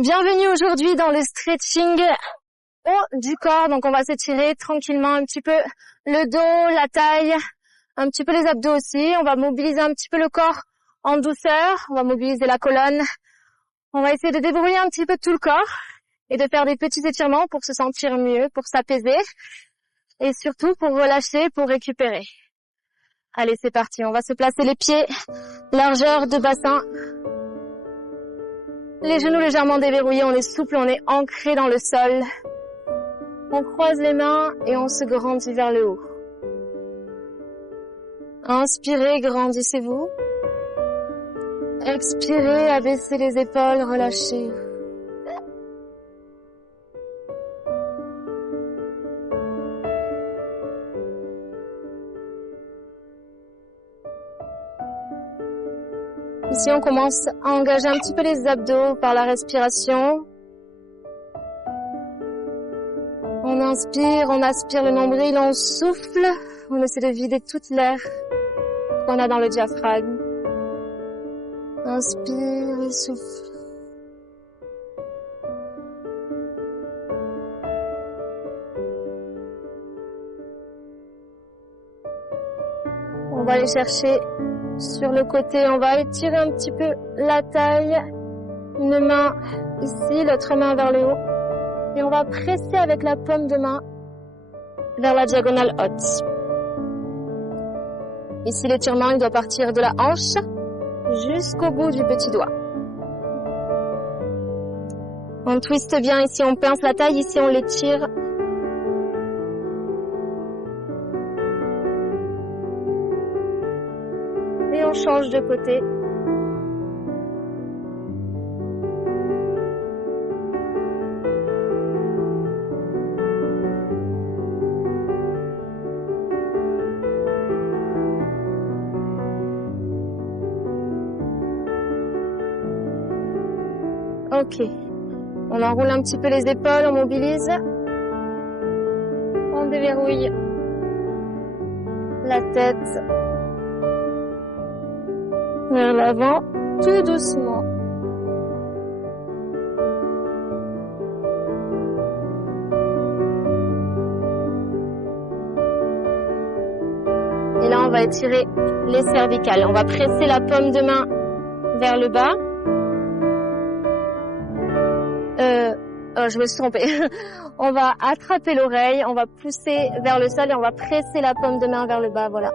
Bienvenue aujourd'hui dans le stretching haut du corps. Donc on va s'étirer tranquillement un petit peu le dos, la taille, un petit peu les abdos aussi. On va mobiliser un petit peu le corps en douceur. On va mobiliser la colonne. On va essayer de débrouiller un petit peu tout le corps et de faire des petits étirements pour se sentir mieux, pour s'apaiser et surtout pour relâcher, pour récupérer. Allez, c'est parti. On va se placer les pieds, largeur de bassin. Les genoux légèrement déverrouillés, on est souple, on est ancré dans le sol. On croise les mains et on se grandit vers le haut. Inspirez, grandissez-vous. Expirez, abaissez les épaules, relâchez. Ici, on commence à engager un petit peu les abdos par la respiration. On inspire, on aspire le nombril, on souffle. On essaie de vider toute l'air qu'on a dans le diaphragme. Inspire et souffle. On va aller chercher sur le côté, on va étirer un petit peu la taille. Une main ici, l'autre main vers le haut. Et on va presser avec la paume de main vers la diagonale haute. Ici, l'étirement, il doit partir de la hanche jusqu'au bout du petit doigt. On twiste bien ici, on pince la taille, ici on l'étire. Et on change de côté. Ok. On enroule un petit peu les épaules, on mobilise. On déverrouille la tête vers l'avant, tout doucement. Et là, on va étirer les cervicales. On va presser la paume de main vers le bas. Je me suis trompée. On va attraper l'oreille, on va pousser vers le sol et on va presser la paume de main vers le bas, voilà.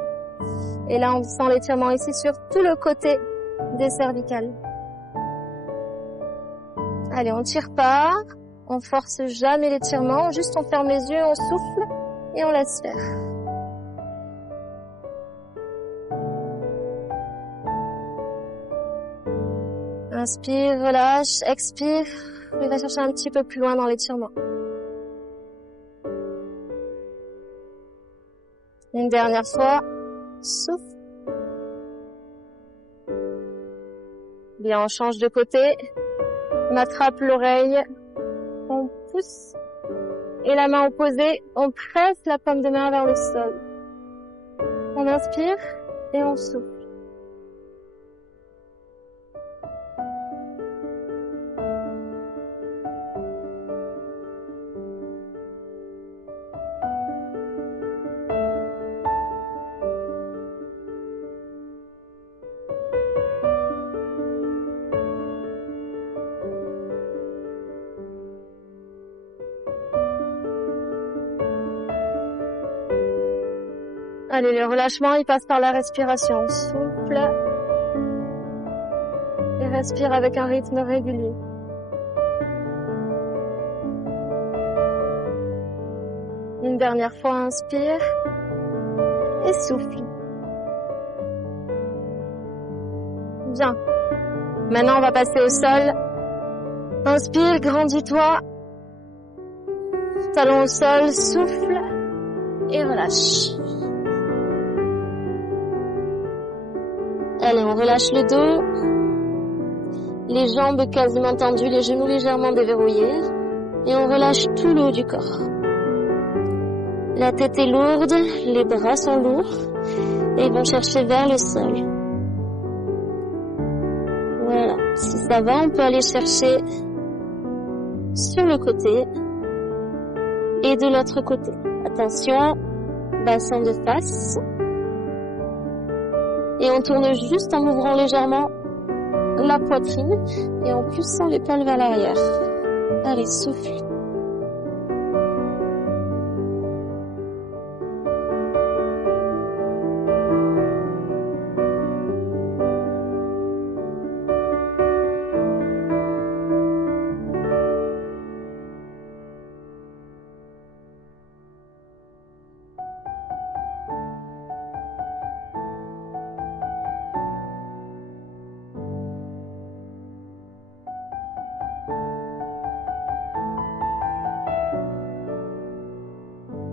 Et là, on sent l'étirement ici sur tout le côté des cervicales. Allez, on tire pas, on force jamais l'étirement, juste on ferme les yeux, on souffle et on laisse faire. Inspire, relâche, expire. On va chercher un petit peu plus loin dans l'étirement. Une dernière fois, souffle. Bien, on change de côté. On attrape l'oreille. On pousse. Et la main opposée, on presse la paume de main vers le sol. On inspire et on souffle. Allez, le relâchement, il passe par la respiration. Souffle. Et respire avec un rythme régulier. Une dernière fois, inspire. Et souffle. Bien. Maintenant, on va passer au sol. Inspire, grandis-toi. Talon au sol, souffle. Et relâche. Allez, on relâche le dos, les jambes quasiment tendues, les genoux légèrement déverrouillés et on relâche tout le haut du corps. La tête est lourde, les bras sont lourds et ils vont chercher vers le sol. Voilà, si ça va, on peut aller chercher sur le côté et de l'autre côté. Attention, bassin de face. Et on tourne juste en ouvrant légèrement la poitrine et en poussant l'épaule vers l'arrière. Allez, souffle.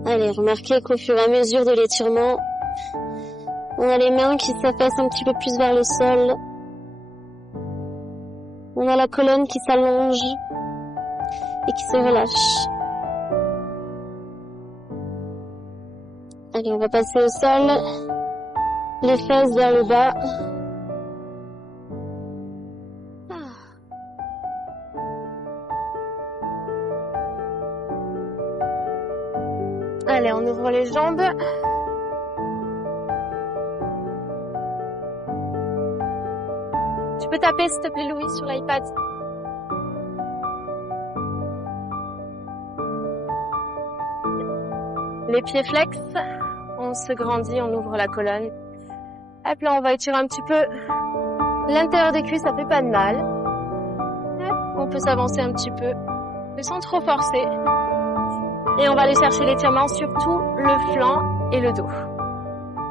Allez, remarquez qu'au fur et à mesure de l'étirement, on a les mains qui s'affaissent un petit peu plus vers le sol. On a la colonne qui s'allonge et qui se relâche. Allez, on va passer au sol. Les fesses vers le bas. Allez, on ouvre les jambes. Tu peux taper, s'il te plaît, Louis, sur l'iPad. Les pieds flex. On se grandit, on ouvre la colonne. Hop, là, on va étirer un petit peu l'intérieur des cuisses, ça fait pas de mal. Hop, on peut s'avancer un petit peu, mais sans trop forcer. Et on va aller chercher l'étirement sur tout le flanc et le dos.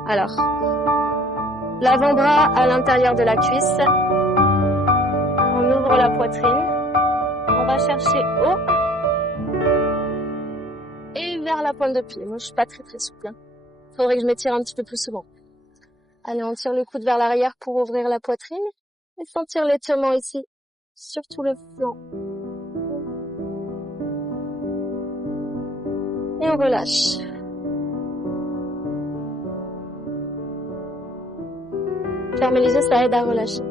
Alors, l'avant-bras à l'intérieur de la cuisse. On ouvre la poitrine. On va chercher haut. Et vers la pointe de pied. Moi, je suis pas très souple. Faudrait que je m'étire un petit peu plus souvent. Allez, on tire le coude vers l'arrière pour ouvrir la poitrine. Et sentir l'étirement ici, sur tout le flanc. Et on relâche. Fermez les yeux, ça aide à relâcher.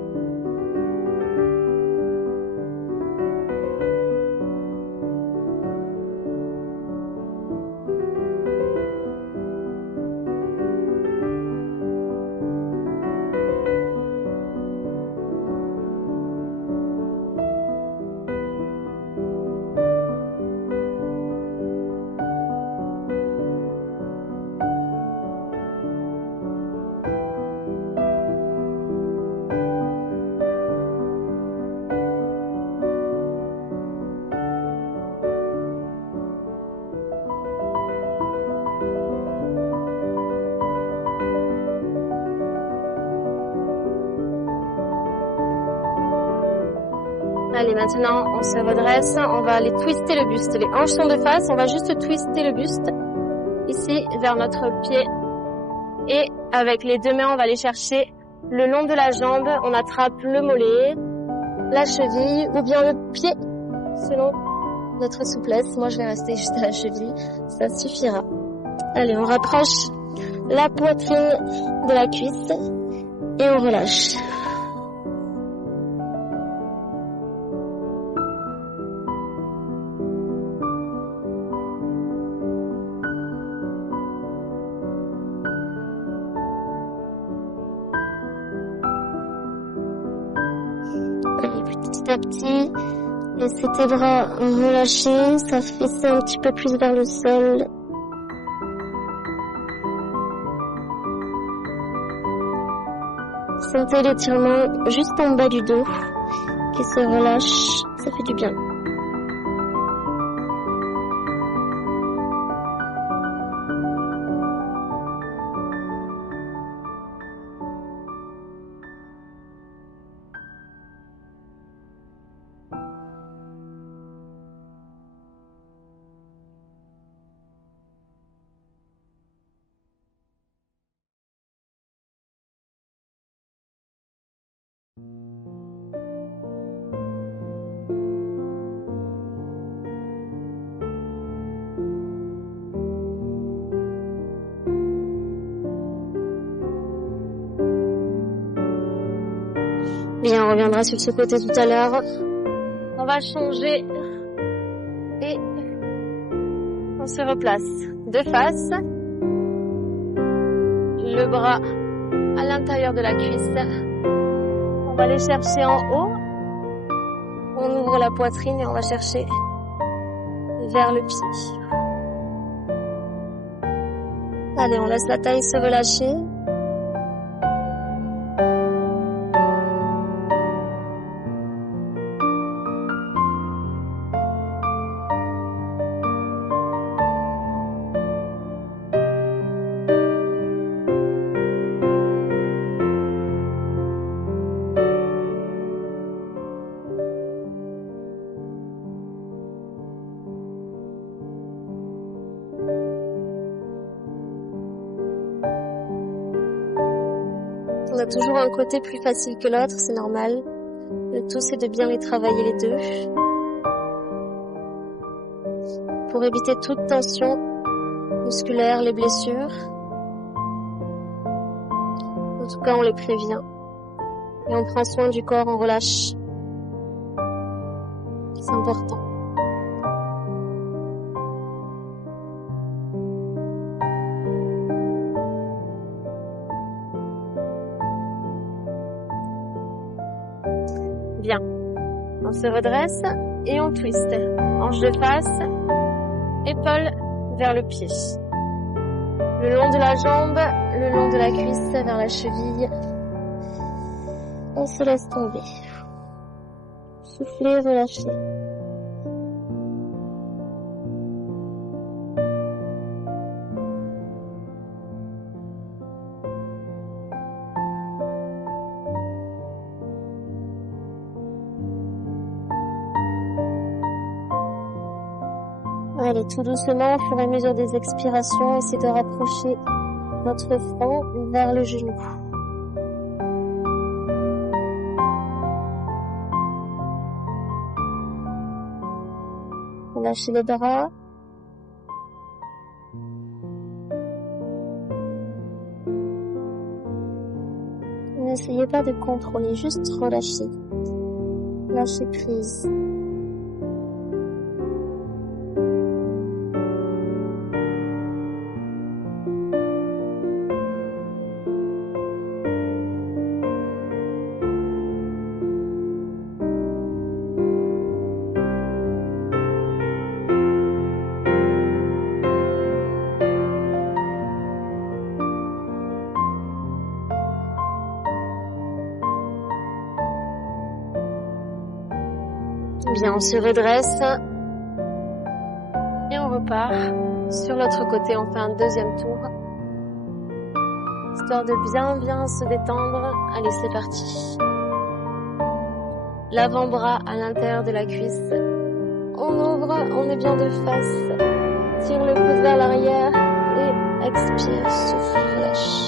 Allez, maintenant, on se redresse. On va aller twister le buste. Les hanches sont de face. On va juste twister le buste. Ici, vers notre pied. Et avec les deux mains, on va aller chercher le long de la jambe. On attrape le mollet, la cheville ou bien le pied, selon notre souplesse. Moi, je vais rester juste à la cheville. Ça suffira. Allez, on rapproche la poitrine de la cuisse et on relâche. Petit à petit, laissez tes bras relâchés, s'affaisser un petit peu plus vers le sol. Sentez l'étirement juste en bas du dos qui se relâche, ça fait du bien. Bien, on reviendra sur ce côté tout à l'heure. On va changer Et on se replace de face. Le bras à l'intérieur de la cuisse. On va aller chercher en haut. On ouvre la poitrine et on va chercher vers le pied. Allez, on laisse la taille se relâcher. On a toujours un côté plus facile que l'autre, c'est normal. Le tout, c'est de bien les travailler les deux. Pour éviter toute tension musculaire, les blessures. En tout cas, on les prévient. Et on prend soin du corps, on relâche. C'est important. Bien. On se redresse et on twiste. Hanche de face, épaule vers le pied. Le long de la jambe, le long de la cuisse vers la cheville. On se laisse tomber. Soufflez, relâchez. Allez, tout doucement, au fur et à mesure des expirations, essayez de rapprocher votre front vers le genou. Lâchez les bras. N'essayez pas de contrôler, juste relâchez. Lâchez prise. Bien, on se redresse et on repart. Sur l'autre côté, on fait un deuxième tour, histoire de bien se détendre. Allez, c'est parti. L'avant-bras à l'intérieur de la cuisse. On ouvre, on est bien de face. Tire le coude vers l'arrière et expire, souffle, relâche.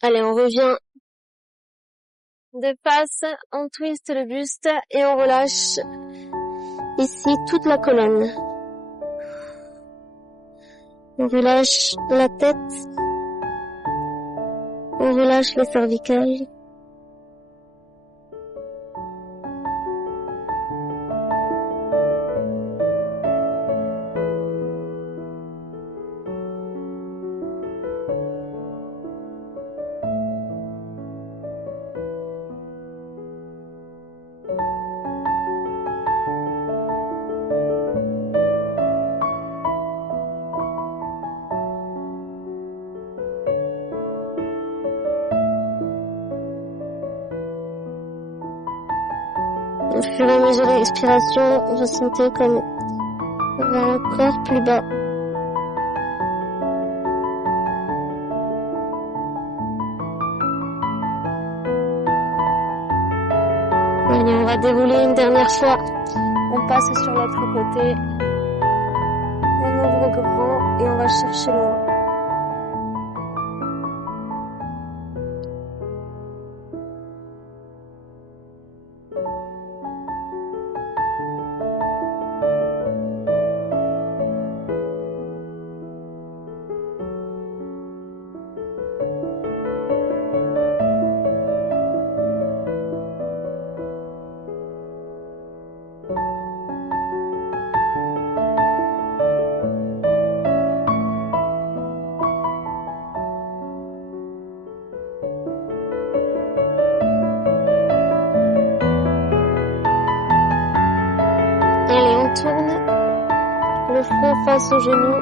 Allez, on revient de face, on twiste le buste et on relâche ici toute la colonne. On relâche la tête, on relâche les cervicales. fur et à mesure de l'expiration, ressentez comme on va encore plus bas. Allez, on va dérouler une dernière fois. On passe sur l'autre côté. On ouvre grand et on va chercher loin. Allez, on tourne le front face au genou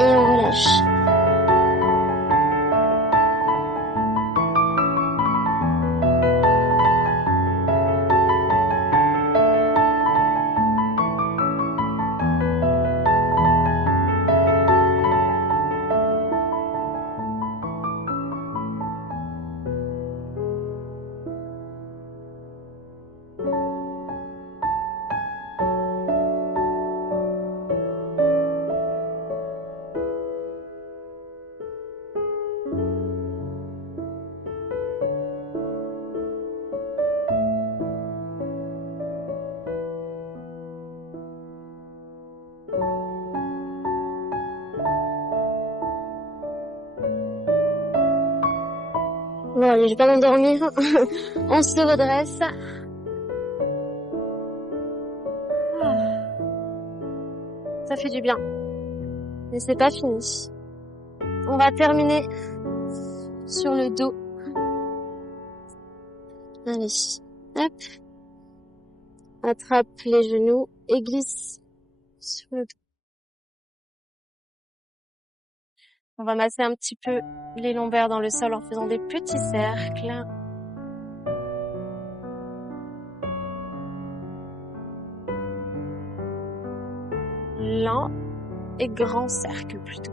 et on relâche. Bon, allez, je vais pas m'endormir. On se redresse. Ça fait du bien. Mais c'est pas fini. On va terminer sur le dos. Allez, hop. Attrape les genoux et glisse sur le dos. On va masser un petit peu les lombaires dans le sol en faisant des petits cercles. Lent et grand cercle plutôt.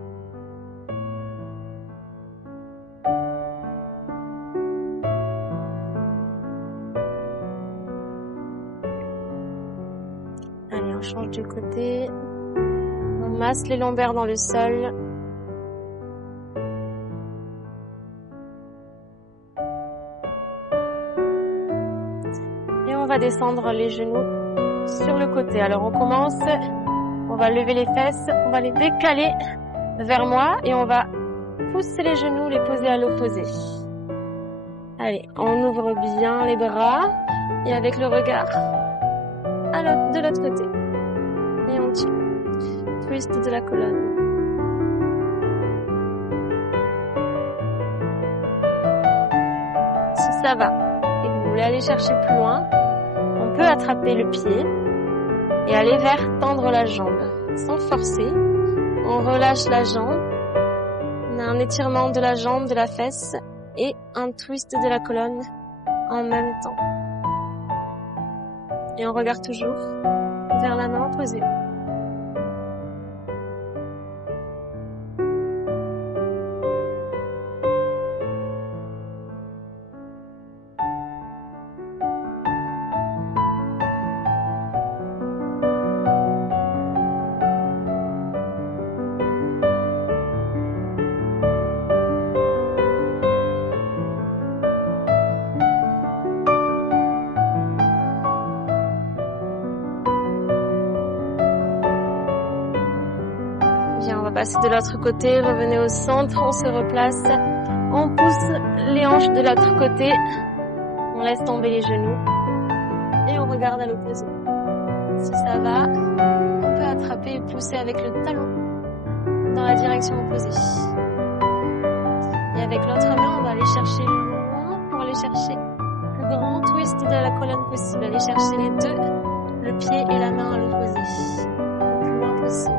Allez, on change de côté. On masse les lombaires dans le sol. Et on va descendre les genoux sur le côté. Alors on commence, on va lever les fesses, on va les décaler vers moi et on va pousser les genoux, les poser à l'opposé. Allez, on ouvre bien les bras et avec le regard de l'autre côté. Et on tire. Twist de la colonne. Si ça va et que vous voulez aller chercher plus loin, on peut attraper le pied et aller vers tendre la jambe. Sans forcer, on relâche la jambe. On a un étirement de la jambe, de la fesse et un twist de la colonne en même temps. Et on regarde toujours vers la main opposée. Bien, on va passer de l'autre côté, revenez au centre, on se replace, on pousse les hanches de l'autre côté, on laisse tomber les genoux et on regarde à l'opposé. Si ça va, on peut attraper et pousser avec le talon dans la direction opposée. Et avec l'autre main, on va aller chercher loin pour aller chercher le plus grand twist de la colonne possible. Aller chercher les deux, le pied et la main à l'opposé, le plus loin possible.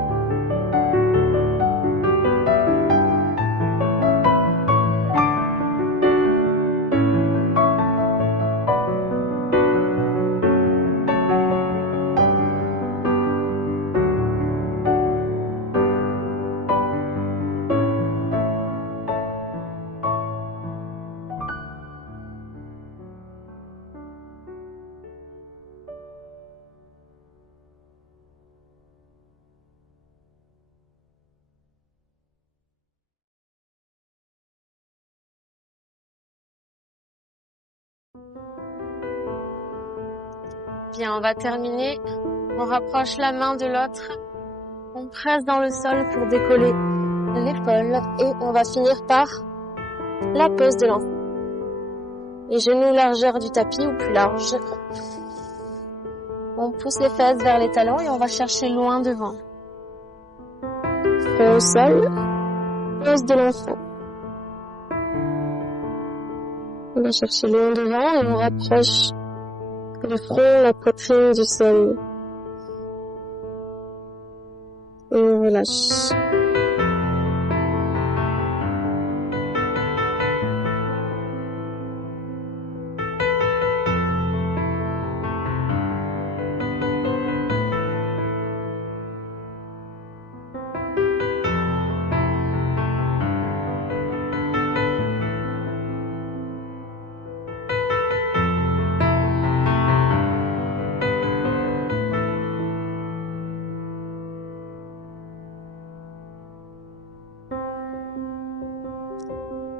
Bien, on va terminer. On rapproche la main de l'autre. On presse dans le sol pour décoller l'épaule. Et on va finir par la pose de l'enfant. Les genoux largeur du tapis ou plus large. On pousse les fesses vers les talons et on va chercher loin devant. Front au sol. Pose de l'enfant. On va chercher loin devant et on rapproche le front, la poitrine du sol. Et on relâche.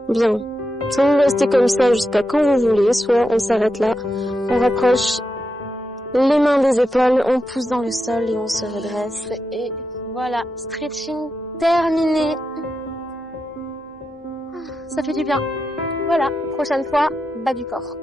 Bien. Soit vous restez comme ça jusqu'à quand vous voulez, soit on s'arrête là. On rapproche les mains des épaules, on pousse dans le sol et on se redresse. Et voilà, stretching terminé. Ça fait du bien. Voilà, prochaine fois, bas du corps.